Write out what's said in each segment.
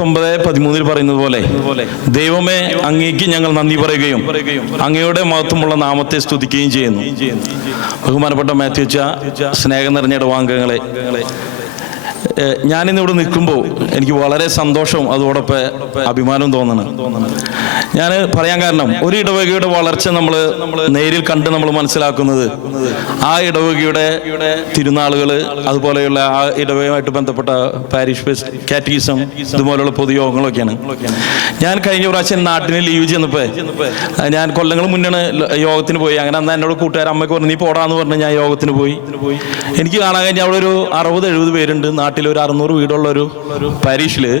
9:13 പറയുന്നത് പോലെ ദൈവമേ അങ്ങേക്ക് ഞങ്ങൾ നന്ദി പറയുകയും അങ്ങയുടെ മഹത്വമുള്ള നാമത്തെ സ്തുതിക്കുകയും ചെയ്യുന്നു. ബഹുമാനപ്പെട്ട മാത്യു അച്ഛാ, സ്നേഹം നിറഞ്ഞ ഇടവാംഗങ്ങളെ, ഞാനിന്നിവിടെ നിൽക്കുമ്പോൾ എനിക്ക് വളരെ സന്തോഷവും അതോടൊപ്പം അഭിമാനവും തോന്നണം. ഞാൻ പറയാൻ കാരണം, ഒരു ഇടവകയുടെ വളർച്ച നമ്മൾ നേരിൽ കണ്ട് നമ്മൾ മനസ്സിലാക്കുന്നത് ആ ഇടവകയുടെ തിരുനാളുകൾ, അതുപോലെയുള്ള ആ ഇടവകയുമായിട്ട് ബന്ധപ്പെട്ട പാരിഷ് ഫെസ്റ്റ്, കാറ്റഗിസം, ഇതുപോലെയുള്ള പൊതുയോഗങ്ങളൊക്കെയാണ്. ഞാൻ കഴിഞ്ഞ പ്രാവശ്യം നാട്ടിന് ലീവ് ചെന്നപ്പോൾ, ഞാൻ കൊല്ലങ്ങൾ മുന്നേ യോഗത്തിന് പോയി. അങ്ങനെ അന്ന് എന്നോട് കൂട്ടുകാർ അമ്മയ്ക്ക് പറഞ്ഞു, നീ പോടാന്ന് പറഞ്ഞ് ഞാൻ യോഗത്തിന് പോയി. എനിക്ക് കാണാൻ കഴിഞ്ഞാൽ അവിടെ ഒരു 60-70 പേരുണ്ട്. നാട്ടിൽ ഒരു 600 വീടുള്ള ഒരു പാരീഷില്.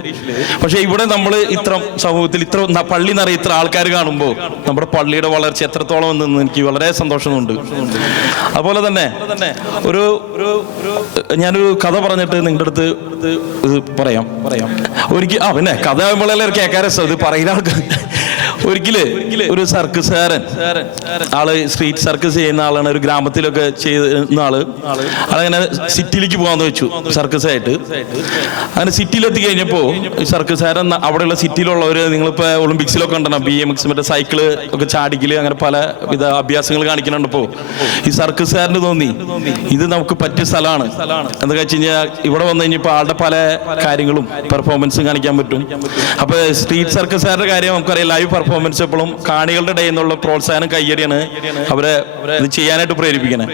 പക്ഷെ ഇവിടെ നമ്മൾ ഇത്ര സമൂഹത്തിൽ ഇത്ര പള്ളി നിറയെ ഇത്ര ആൾക്കാർ കാണുമ്പോൾ നമ്മുടെ പള്ളിയുടെ വളർച്ച എത്രത്തോളം എന്നെന്ന് എനിക്ക് വളരെ സന്തോഷമുണ്ട്. അതുപോലെ തന്നെ ഞാനൊരു കഥ പറഞ്ഞിട്ട് നിങ്ങളുടെ അടുത്ത് പറയാം. ഒരിക്കൽ പിന്നെ കഥ ആകുമ്പോഴല്ലേ കേൾക്കാൻ രസം. ഇത് പറയുന്ന ആൾക്ക് ഒരിക്കല് ഒരു സർക്കസുകാരൻ, ആള് സ്ട്രീറ്റ് സർക്കസ് ചെയ്യുന്ന ആളാണ്. ഒരു ഗ്രാമത്തിലൊക്കെ ചെയ്യുന്ന ആളങ്ങനെ സിറ്റിയിലേക്ക് പോകാന്ന് വെച്ചു സർക്കസ് ആയിട്ട്. അങ്ങനെ സിറ്റിയിലെത്തി കഴിഞ്ഞപ്പോ ഈ സർക്കസുകാരൻ അവിടെയുള്ള സിറ്റിയിലുള്ളവര്, നിങ്ങളിപ്പോ ഒളിമ്പിക്സിലൊക്കെ ഉണ്ടോ BMX, മറ്റേ സൈക്കിള് ഒക്കെ ചാടിക്കല്, അങ്ങനെ പല വിധ അഭ്യാസങ്ങൾ കാണിക്കുന്നുണ്ടപ്പോ ഈ സർക്കസുകാരന് തോന്നി ഇത് നമുക്ക് പറ്റിയ സ്ഥലമാണ്. എന്താ വെച്ച് കഴിഞ്ഞാൽ ഇവിടെ വന്നു കഴിഞ്ഞപ്പോ ആളുടെ പല കാര്യങ്ങളും പെർഫോമൻസും കാണിക്കാൻ പറ്റും. അപ്പൊ സ്ട്രീറ്റ് സർക്കസുകാരുടെ കാര്യം നമുക്കറിയാം, ലൈവ് പെർഫോമൻസ് എപ്പോഴും കാണികളുടെ ഇടയിൽ നിന്നുള്ള പ്രോത്സാഹനം, കയ്യടിയാണ് അവരെ ഇത് ചെയ്യാനായിട്ട് പ്രേരിപ്പിക്കണേ.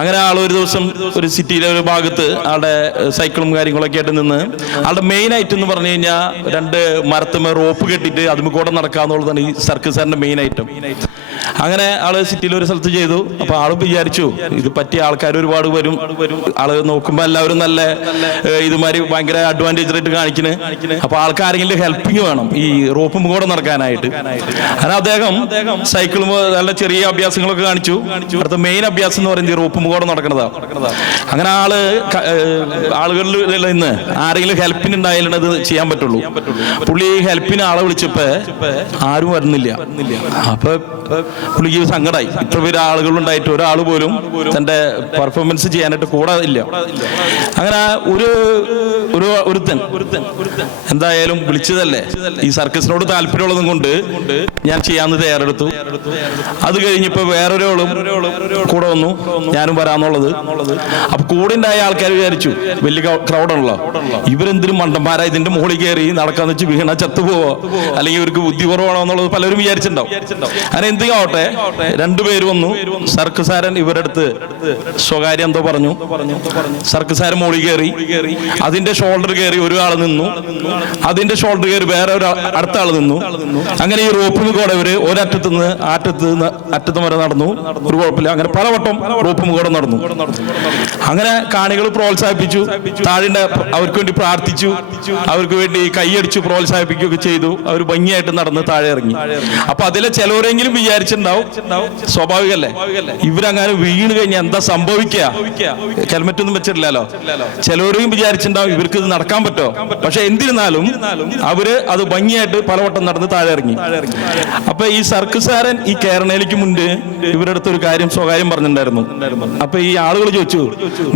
അങ്ങനെ ആൾ ഒരു ദിവസം ഒരു സിറ്റിയിലെ ഒരു ഭാഗത്ത് ആളുടെ സൈക്കിളും കാര്യങ്ങളൊക്കെ ആയിട്ട് നിന്ന്, ആളുടെ മെയിൻ ഐറ്റം എന്ന് പറഞ്ഞു കഴിഞ്ഞാൽ 2 മരത്തുമേ റോപ്പ് കെട്ടിയിട്ട് അതും കൂടെ നടക്കാന്നുള്ളതാണ് ഈ സർക്കസുകാരന്റെ മെയിൻ ഐറ്റം. അങ്ങനെ ആള് സിറ്റിയിൽ ഒരു സ്ഥലത്ത് ചെയ്തു. അപ്പൊ ആളും വിചാരിച്ചു ഇത് പറ്റിയ ആൾക്കാർ ഒരുപാട് വരും. ആള് നോക്കുമ്പോ എല്ലാവരും നല്ല ഇതുമാതിരി ഭയങ്കര അഡ്വാൻറ്റേജ് ആയിട്ട് കാണിക്കുന്നു. അപ്പൊ ആൾക്കാരെങ്കിലും ഹെൽപ്പിങ് വേണം ഈ റോപ്പും കൂടെ നടക്കാനായിട്ട്. അങ്ങനെ അദ്ദേഹം സൈക്കിളും നല്ല ചെറിയ അഭ്യാസങ്ങളൊക്കെ കാണിച്ചു. അടുത്ത മെയിൻ അഭ്യാസം എന്ന് പറയുന്നത് ഈ റോപ്പും കൂടെ നടക്കുന്നതാ. അങ്ങനെ ആളുകളിൽ നിന്ന് ആരെങ്കിലും ഹെൽപ്പിന് ഉണ്ടായാലും അത് ചെയ്യാൻ പറ്റുള്ളൂ. പുള്ളി ഹെൽപ്പിന് ആളെ വിളിച്ചപ്പോ ആരും വരുന്നില്ല. അപ്പൊ പുള്ളിക്ക് സങ്കടമായി. ഇത്ര പേര് ആളുകളുണ്ടായിട്ട് ഒരാൾ പോലും തന്റെ പെർഫോമൻസ് ചെയ്യാനായിട്ട് കൂടെ ഇല്ല. അങ്ങനെ ഒരുത്തൻ എന്തായാലും വിളിച്ചതല്ലേ, ഈ സർക്കസിനോട് താല്പര്യമുള്ളതും കൊണ്ട് ഞാൻ ചെയ്യാന്ന് തയ്യാറെടുത്തു. അത് കഴിഞ്ഞപ്പോ വേറൊരാളും കൂടെ വന്നു, ഞാനും വരാന്നുള്ളത്. അപ്പൊ കൂടെ ഉണ്ടായ ആൾക്കാർ വിചാരിച്ചു വലിയ ക്രൗഡാണല്ലോ, ഇവരെന്തിനും മണ്ടന്മാരാ, ഇതിന്റെ മുകളിൽ കയറി നടക്കാന്ന് വെച്ച് വീണ ചത്തുപോവോ, അല്ലെങ്കിൽ ഇവർക്ക് ബുദ്ധി കുറവാണോ എന്നുള്ളത് പലരും വിചാരിച്ചിട്ടുണ്ടാവും. അങ്ങനെ എന്തെങ്കിലും ആവട്ടെ, 2 പേര് വന്നു. സർക്കസുകാരൻ ഇവരുടെ അടുത്ത് സ്വകാര്യം എന്തോ പറഞ്ഞു. സർക്കസുകാരൻ മുകളിൽ കയറി, അതിന്റെ ഷോൾഡർ കയറി ഒരാൾ നിന്നു, അതിന്റെ ഷോൾഡർ കയറി വേറെ അടുത്ത ആൾ നിന്നു. അങ്ങനെ ഈ റോപ്പിൽ കൂടെ ഇവര് ഒരറ്റത്തുനിന്ന് അറ്റത്ത് വരെ നടന്നു. ഒരു കുഴപ്പമില്ല. അങ്ങനെ പലവട്ടം റോപ്പും കൂടെ നടന്നു. അങ്ങനെ കാണികൾ പ്രോത്സാഹിപ്പിച്ചു, താഴെ അവർക്ക് വേണ്ടി പ്രാർത്ഥിച്ചു, അവർക്ക് വേണ്ടി കൈയടിച്ചു പ്രോത്സാഹിപ്പിക്കുകയൊക്കെ ചെയ്തു. അവർ ഭംഗിയായിട്ട് നടന്ന് താഴെ ഇറങ്ങി. അപ്പൊ അതിലെ ചിലവരെങ്കിലും വിചാരിച്ചിട്ടുണ്ടാവും, സ്വാഭാവികല്ലേ, ഇവരങ്ങനെ വീണ് കഴിഞ്ഞാൽ എന്താ സംഭവിക്കുക, ഹെൽമെറ്റ് ഒന്നും വെച്ചിട്ടില്ലല്ലോ. ചിലവരെയും വിചാരിച്ചിട്ടുണ്ടാവും ഇവർക്ക് ഇത് നടക്കാൻ പറ്റോ. പക്ഷെ എന്നിരുന്നാലും അവര് അത് ഭംഗിയായിട്ട് പലവട്ടം നടന്ന് താഴെ ഇറങ്ങി. അപ്പൊ ഈ സർക്കസുകാരൻ ഈ കേരളയിലേക്ക് മുൻപ് ഇവരുടെ അടുത്ത് ഒരു കാര്യം സ്വകാര്യം പറഞ്ഞിട്ടുണ്ടായിരുന്നു. അപ്പൊ ഈ ആളുകൾ ചോദിച്ചു,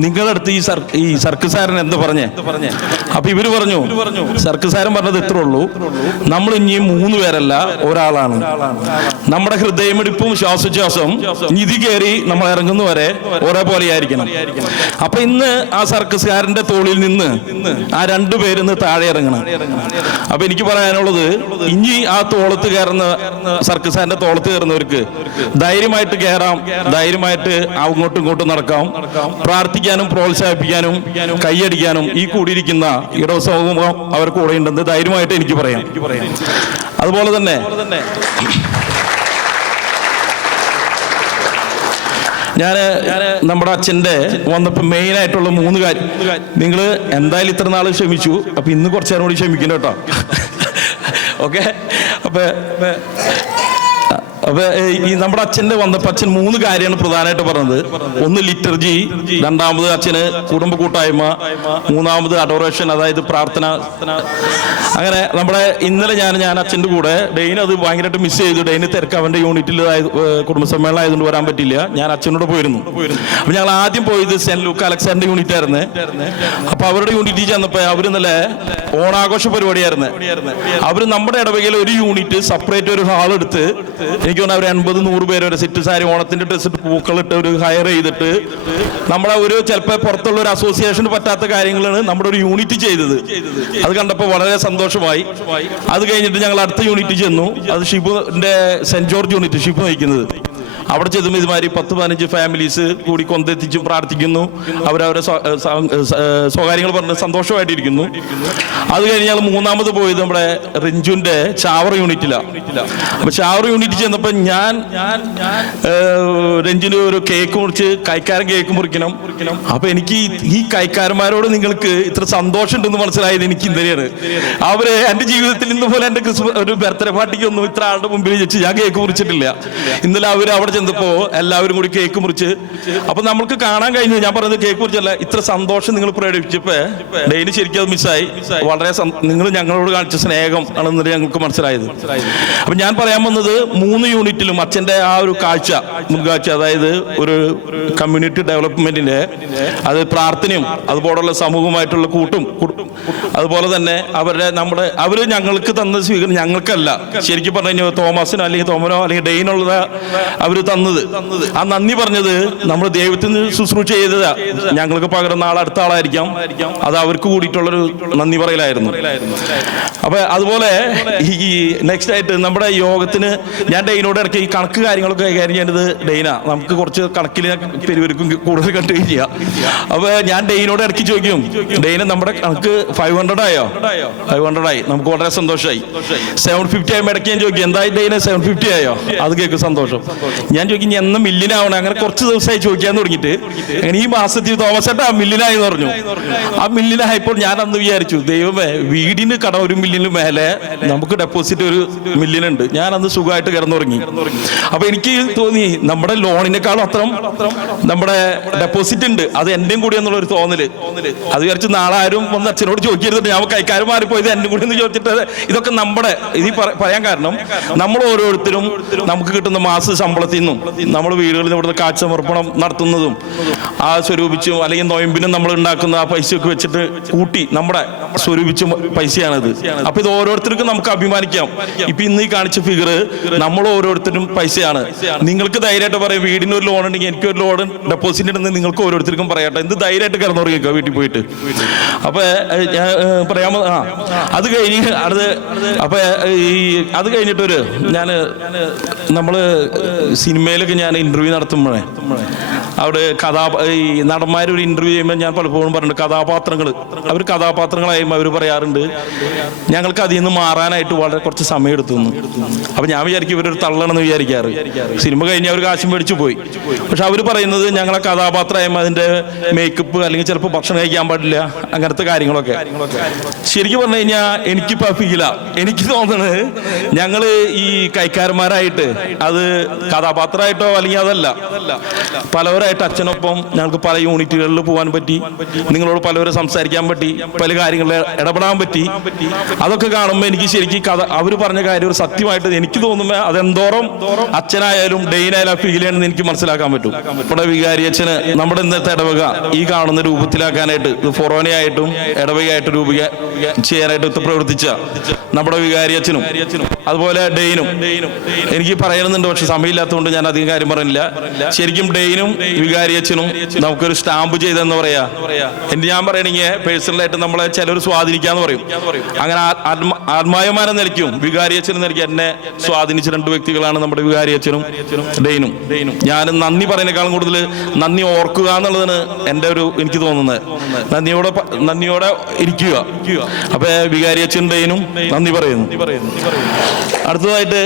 നിങ്ങളുടെ അടുത്ത് ഈ സർക്കസുകാരൻ എന്ത് പറഞ്ഞേ? അപ്പൊ ഇവര് പറഞ്ഞു, സർക്കസുകാരൻ പറഞ്ഞത് ഇത്രേ ഉള്ളൂ, നമ്മൾ ഇനിയും 3 പേരല്ല, ഒരാളാണ്. നമ്മുടെ ഹൃദയമിടിപ്പും ശ്വാസോച്ഛ്വാസവും നിധി കയറി നമ്മൾ ഇറങ്ങുന്നവരെ ഒരേപോലെ ആയിരിക്കണം. അപ്പൊ ഇന്ന് ആ സർക്കസുകാരന്റെ തോളിൽ നിന്ന് ആ 2 പേരിന്ന് താഴെ ഇറങ്ങണം. അപ്പൊ എനിക്ക് പറയാനുള്ളത്, ഇനി ആ തോളത്ത് കയറുന്ന സർക്കസുകാരന്റെ തോളത്ത് കയറുന്നവർക്ക് ധൈര്യമായിട്ട് കയറാം, ധൈര്യമായിട്ട് അങ്ങോട്ടും ഇങ്ങോട്ടും നടക്കാം, പ്രാർത്ഥിക്കാനും പ്രോത്സാഹിപ്പിക്കാനും കൈയടിക്കാനും ഈ കൂടിയിരിക്കുന്ന ഇടവസമൂഹം അവർ കൂടെ ഉണ്ടെന്ന് ധൈര്യമായിട്ട് എനിക്ക് പറയാം. അതുപോലെ തന്നെ ഞാൻ നമ്മുടെ അച്ഛൻ്റെ വന്നപ്പോൾ മെയിനായിട്ടുള്ള 3 കാര്യം. നിങ്ങൾ എന്തായാലും ഇത്ര നാൾ ക്ഷമിച്ചു, അപ്പൊ ഇന്ന് കുറച്ചു നേരം കൂടി ക്ഷമിക്കണം കേട്ടോ. ഓക്കെ. അപ്പൊ ഈ നമ്മുടെ അച്ഛന്റെ വന്നപ്പോ അച്ഛൻ 3 കാര്യമാണ് പ്രധാനമായിട്ട് പറഞ്ഞത്. ഒന്ന് ലിറ്റർജി, രണ്ടാമത് അച്ഛന് കുടുംബ കൂട്ടായ്മ, മൂന്നാമത് അഡോറേഷൻ, അതായത് പ്രാർത്ഥന. അങ്ങനെ നമ്മുടെ ഇന്നലെ ഞാൻ അച്ഛൻ്റെ കൂടെ, ഡെയിൻ അത് ഭയങ്കരമായിട്ട് മിസ് ചെയ്തു. ഡെയിന് തിരക്ക്, അവന്റെ യൂണിറ്റിൽ കുടുംബസമ്മേളനം ആയതുകൊണ്ട് വരാൻ പറ്റില്ല. ഞാൻ അച്ഛനോട് പോയിരുന്നു. അപ്പൊ ഞങ്ങൾ ആദ്യം പോയത് സെന്റ് ലൂക്ക് അലക്സാണ്ടർ യൂണിറ്റ് ആയിരുന്നു. അപ്പൊ അവരുടെ യൂണിറ്റിൽ ചെന്നപ്പോ അവര് ഇന്നലെ ഓണാഘോഷ പരിപാടിയായിരുന്നു. അവര് നമ്മുടെ ഇടവകയിൽ ഒരു യൂണിറ്റ് സെപ്പറേറ്റ് ഒരു ഹാൾ എടുത്ത്, എനിക്ക് തോന്നുന്നു അവർ 80-100 പേര് ഒരു സെറ്റ് സാരി ഓണത്തിന്റെ ഡ്രസ് ഇട്ട് പൂക്കളിട്ട് ഒരു ഹയർ ചെയ്തിട്ട് നമ്മുടെ ഒരു ചിലപ്പോൾ പുറത്തുള്ള ഒരു അസോസിയേഷന് പറ്റാത്ത കാര്യങ്ങളാണ് നമ്മുടെ ഒരു യൂണിറ്റ് ചെയ്തത്. അത് കണ്ടപ്പോൾ വളരെ സന്തോഷമായി. അത് കഴിഞ്ഞിട്ട് ഞങ്ങൾ അടുത്ത യൂണിറ്റ് ചെന്നു. അത് ഷിബുന്റെ സെന്റ് ജോർജ് യൂണിറ്റ്, ഷിബു നയിക്കുന്നത്. അവിടെ ചെല്ലുമ്പോൾ ഇതുമാതിരി 10-15 ഫാമിലീസ് കൂടി കൊന്തെത്തിച്ചും പ്രാർത്ഥിക്കുന്നു. അവരവരെ സ്വകാര്യങ്ങൾ പറഞ്ഞ് സന്തോഷമായിട്ടിരിക്കുന്നു. അത് കഴിഞ്ഞ് ഞങ്ങൾ മൂന്നാമത് പോയത് നമ്മുടെ റിഞ്ചുവിന്റെ ചാവറ യൂണിറ്റിലാണ്. അപ്പൊ ചാവറ യൂണിറ്റ് ചെന്നപ്പോൾ ഞാൻ രഞ്ജുന് ഒരു കേക്ക് മുറിച്ച്, കൈക്കാരൻ കേക്ക് മുറിക്കണം. അപ്പൊ എനിക്ക് ഈ കൈക്കാരന്മാരോട് നിങ്ങൾക്ക് ഇത്ര സന്തോഷം ഉണ്ടെന്ന് മനസ്സിലായത് എനിക്ക് ഇന്നലെയാണ്. അവര് എന്റെ ജീവിതത്തിൽ ഇന്ന് പോലെ എന്റെ ഒരു ബർത്ത്ഡേ പാർട്ടിക്ക് ഒന്നും ഇത്ര ആളുടെ മുമ്പിൽ വെച്ച് ഞാൻ കേക്ക് മുറിച്ചിട്ടില്ല. ഇന്നലെ അവര് അവിടെ ചെന്നപ്പോ എല്ലാവരും കൂടി കേക്ക് മുറിച്ച്, അപ്പൊ നമ്മൾക്ക് കാണാൻ കഴിഞ്ഞു. ഞാൻ പറയുന്നത് കേക്ക് മുറിച്ചല്ല, ഇത്ര സന്തോഷം നിങ്ങൾ പ്രകടിപ്പിച്ചപ്പോ ഡെയിലി ശരിക്കും അത് മിസ്സായി. വളരെ നിങ്ങൾ ഞങ്ങളോട് കാണിച്ച സ്നേഹം ആണെന്ന് ഞങ്ങൾക്ക് മനസ്സിലായത്. അപ്പൊ ഞാൻ പറയാൻ വന്നത് 3 യൂണിറ്റിലും അച്ഛന്റെ ആ ഒരു കാഴ്ച, മുൻകാഴ്ച, അതായത് ഒരു കമ്മ്യൂണിറ്റി ഡെവലപ്മെന്റിന്റെ, അത് പ്രാർത്ഥനയും അതുപോലുള്ള സമൂഹമായിട്ടുള്ള കൂട്ടും, അതുപോലെ തന്നെ അവര് ഞങ്ങൾക്ക് തന്ന സ്വീകരണം ഞങ്ങൾക്കല്ല, ശരിക്കും പറഞ്ഞു കഴിഞ്ഞാൽ തോമസിനോ അല്ലെങ്കിൽ തോമനോ അല്ലെങ്കിൽ ഡെയിനുള്ള അവര് തന്നത്. ആ നന്ദി പറഞ്ഞത് നമ്മൾ ദൈവത്തിന് ശുശ്രൂഷ ചെയ്തതാ. ഞങ്ങൾക്ക് പകരം നാളെ അടുത്ത ആളായിരിക്കാം, അത് അവർക്ക് കൂടിയിട്ടുള്ളൊരു നന്ദി പറയലായിരുന്നു. അപ്പൊ അതുപോലെ ഈ നെക്സ്റ്റ് ആയിട്ട് നമ്മുടെ യോഗത്തിന് ഞാൻ ഡെയിനോട് ഇടയ്ക്ക് ഈ കണക്ക് കാര്യങ്ങളൊക്കെ കൈകാര്യം ചെയ്യേണ്ടത് ഡെയിനാ. നമുക്ക് കുറച്ച് കണക്കിൽ പെരുവരുക്കും കൂടുതൽ കണ്ടുകയും ചെയ്യാം. അപ്പൊ ഞാൻ ഡെയിനോട് ഇടയ്ക്ക് ചോദിക്കും, ഡെയിന് നമ്മുടെ കണക്ക് 500 ആയോ? 500 ആയി, നമുക്ക് വളരെ സന്തോഷമായി. 750 ആയി ഇടയ്ക്ക് ഞാൻ ചോദിക്കും, എന്തായി ഡെയിന് 750 ആയോ? അത് കേൾക്കും സന്തോഷം. ഞാൻ ചോദിക്കും എന്ന് മില്ലിനാവണം. അങ്ങനെ കുറച്ച് ദിവസമായി ചോദിക്കാൻ തുടങ്ങിയിട്ട് അങ്ങനെ ഈ മാസത്തിൽ തോമസേട്ടാ മില്ലിനായി എന്ന് പറഞ്ഞു. ആ മില്ലിനായപ്പോൾ ഞാൻ അന്ന് വിചാരിച്ചു, ദൈവമേ വീടിന് കട 1 മില്യന് മേലെ നമുക്ക് ഡെപ്പോസിറ്റ് 1 മില്യനുണ്ട്. ഞാൻ അന്ന് സുഖമായിട്ട് കിടന്നുറങ്ങി. അപ്പൊ എനിക്ക് തോന്നി നമ്മുടെ ലോണിനേക്കാളും അത്രം നമ്മുടെ ഡെപ്പോസിറ്റ് ഉണ്ട്, അത് എന്റെയും കൂടി എന്നുള്ളൊരു തോന്നല്. അത് വിചാരിച്ച് നാളെ ആരും വന്ന് അച്ഛനോട് ചോദിക്കരുത് ഞാൻ കൈക്കാരും മാറിപ്പോയത് എന്റെ കൂടി എന്ന് ചോദിച്ചിട്ട്. ഇതൊക്കെ നമ്മുടെ ഇത് പറയാൻ കാരണം നമ്മൾ ഓരോരുത്തരും നമുക്ക് കിട്ടുന്ന മാസ ശമ്പളത്തിൽ നിന്നും നമ്മൾ വീടുകളിൽ ഇവിടുന്ന് കാഴ്ച സമർപ്പണം നടത്തുന്നതും ആ സ്വരൂപിച്ചും അല്ലെങ്കിൽ നൊയമ്പിനും നമ്മൾ ഉണ്ടാക്കുന്ന ആ പൈസയൊക്കെ വെച്ചിട്ട് കൂട്ടി നമ്മുടെ സ്വരൂപിച്ച പൈസയാണത്. അപ്പൊ ഇത് ഓരോരുത്തർക്കും നമുക്ക് അഭിമാനിക്കാം. ഇപ്പൊ ഇന്ന് ഈ കാണിച്ച ഫിഗർ നമ്മൾ ഓരോരുത്തരും പൈസയാണ്. നിങ്ങൾക്ക് ധൈര്യമായിട്ട് പറയാം, വീടിന് ഒരു ലോൺ ഉണ്ടെങ്കിൽ എനിക്കൊരു ലോൺ ഡെപ്പോസിറ്റ് ഉണ്ടെന്ന് നിങ്ങൾക്ക് ഓരോരുത്തർക്കും പറയാട്ടെ. എന്ത് ധൈര്യമായിട്ട് കിടന്നുറങ്ങിക്കുക വീട്ടിൽ പോയിട്ട്. അപ്പൊ ഞാൻ പറയാമോ? അത് കഴിഞ്ഞ് അപ്പൊ അത് കഴിഞ്ഞിട്ടൊരു നമ്മള് സിനിമയിലൊക്കെ ഞാൻ ഇന്റർവ്യൂ നടത്തുമ്പോഴേ അവിടെ ഈ നടന്മാരൊരു ഇന്റർവ്യൂ ചെയ്യുമ്പോൾ ഞാൻ പലപ്പോഴും പറഞ്ഞിട്ടുണ്ട്, അവർ കഥാപാത്രങ്ങളായുമ്പോൾ അവർ പറയാറുണ്ട് ഞങ്ങൾക്ക് അതിൽ നിന്ന് മാറാനായിട്ട് വളരെ കുറച്ച് സമയം എടുത്തു. അപ്പൊ ഞാൻ വിചാരിക്കും ഇവരൊരു തള്ളണമെന്ന് വിചാരിക്കാറ്. സിനിമ കഴിഞ്ഞ് അവർ കാശും മേടിച്ചു പോയി. പക്ഷെ അവർ പറയുന്നത് ഞങ്ങളെ കഥാപാത്രമായുമ്പോൾ അതിന്റെ മേക്കപ്പ് അല്ലെങ്കിൽ ചിലപ്പോൾ ഭക്ഷണം കഴിക്കാൻ പാടില്ല, അങ്ങനത്തെ കാര്യങ്ങളൊക്കെ. ശരിക്കും പറഞ്ഞു കഴിഞ്ഞാൽ എനിക്കിപ്പോ ഫീലാ, എനിക്ക് തോന്നുന്നത് ഞങ്ങള് ഈ കൈക്കാരന്മാരായിട്ട് അത് കഥാപാത്രമായിട്ടോ അല്ലെങ്കിൽ അതല്ല, പലവരായിട്ട് അച്ഛനൊപ്പം ഞങ്ങൾക്ക് പല യൂണിറ്റുകളിൽ പോകാൻ പറ്റി, നിങ്ങളോട് പലവരും സംസാരിക്കാൻ പറ്റി, പല കാര്യങ്ങളിൽ ഇടപെടാൻ പറ്റി. അതൊക്കെ കാണുമ്പോൾ എനിക്ക് ശരിക്കും അവർ പറഞ്ഞ കാര്യം ഒരു സത്യമായിട്ട് എനിക്ക് തോന്നുമ്പോൾ അതെന്തോറും അച്ഛനായാലും ഡെയിനായാലും ആ ഫീൽ ചെയ്യണമെന്ന് എനിക്ക് മനസ്സിലാക്കാൻ പറ്റും. നമ്മുടെ വികാരി അച്ഛന് നമ്മുടെ ഇന്നത്തെ ഇടവക ഈ കാണുന്ന രൂപത്തിലാക്കാനായിട്ട് ഫൊറോനയായിട്ടും ഇടവകയായിട്ട് ചെയ്യാനായിട്ട് പ്രവർത്തിച്ച നമ്മുടെ വികാരി അച്ഛനും അതുപോലെ ഡെയിനും എനിക്ക് പറയുന്നുണ്ട്, പക്ഷെ സമയമില്ലാത്തതുകൊണ്ട് ഞാൻ അധികം കാര്യം പറയുന്നില്ല. ശരിക്കും ഡെയിനും വികാരി അച്ഛനും നമുക്കൊരു സ്റ്റാമ്പ് ചെയ്തെന്ന് പറയാ. ഞാൻ പറയണെങ്കിൽ പേഴ്സണലായിട്ട് നമ്മളെ ചിലർ സ്വാധീനിക്കാന്ന് പറയും. അങ്ങനെ ആത്മായമാരെ നിലയ്ക്കും വികാരി അച്ഛനും നിലയ്ക്കും എന്നെ സ്വാധീനിച്ച 2 വ്യക്തികളാണ് നമ്മുടെ വികാരി അച്ഛനും ഡെയിനും. ഞാൻ നന്ദി പറയുന്നേക്കാളും കൂടുതൽ നന്ദി ഓർക്കുക എന്നുള്ളതാണ് എൻ്റെ ഒരു എനിക്ക് തോന്നുന്നത്. നന്ദിയോടെ ഇരിക്കുക. അപ്പൊ വികാരി അച്ഛനും ഡെയിനും നന്ദി പറയുന്നു. അടുത്തതായിട്ട്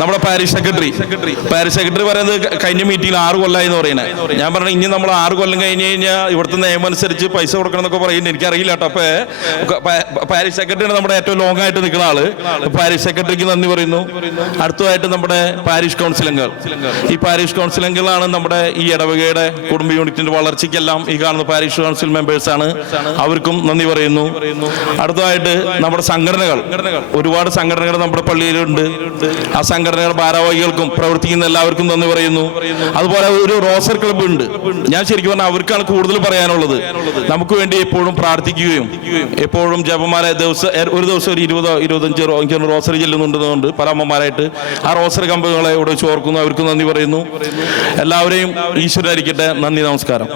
നമ്മുടെ പാരിഷ് സെക്രട്ടറി പറയുന്നത് കഴിഞ്ഞ മീറ്റിംഗിൽ 6 കൊല്ലമായി എന്ന് പറയുന്നത്. ഞാൻ പറഞ്ഞു ഇനി നമ്മൾ 6 കൊല്ലം കഴിഞ്ഞ് കഴിഞ്ഞാൽ ഇവിടുത്തെ നിയമം അനുസരിച്ച് പൈസ കൊടുക്കണം എന്നൊക്കെ പറയുന്നത് എനിക്കറിയില്ല കേട്ടോ. അപ്പൊ പാരിഷ് സെക്രട്ടറിയാണ് നമ്മുടെ ഏറ്റവും ലോങ് ആയിട്ട് നിൽക്കുന്ന ആള്. പാരിഷ് സെക്രട്ടറിക്ക് നന്ദി പറയുന്നു. അടുത്തതായിട്ട് നമ്മുടെ പാരിഷ് കൗൺസിൽ അംഗങ്ങൾ, ഈ പാരിഷ് കൗൺസിൽ അംഗങ്ങളാണ് നമ്മുടെ ഈ ഇടവകയുടെ കുടുംബ യൂണിറ്റിന്റെ വളർച്ചയ്ക്കെല്ലാം ഈ കാണുന്ന പാരിഷ് കൗൺസിൽ മെമ്പേഴ്സ് ആണ്. അവർക്കും നന്ദി പറയുന്നു. അടുത്തതായിട്ട് നമ്മുടെ സംഘടനകൾ, ഒരുപാട് സംഘടനകൾ നമ്മുടെ പള്ളിയിലുണ്ട്. ആ സംഘടനകളുടെ ഭാരവാഹികൾക്കും പ്രവർത്തിക്കുന്ന എല്ലാവർക്കും നന്ദി പറയുന്നു. അതുപോലെ ഒരു റോസർ ക്ലബ്ബ് ഉണ്ട്. ഞാൻ ശരിക്കും പറഞ്ഞാൽ അവർക്കാണ് കൂടുതൽ പറയാനുള്ളത്. നമുക്ക് വേണ്ടി എപ്പോഴും പ്രാർത്ഥിക്കുകയും എപ്പോഴും ജപമാല ഒരു ദിവസം ഒരു 20-25 റോസറി ചെല്ലുന്നുണ്ടെന്നുണ്ട് പല അമ്മമാരായിട്ട്. ആ റോസറി കമ്പനികളെ ഇവിടെ ചോർക്കുന്നു. അവർക്കും നന്ദി പറയുന്നു. എല്ലാവരെയും ഈശ്വരനായിരിക്കട്ടെ. നന്ദി, നമസ്കാരം.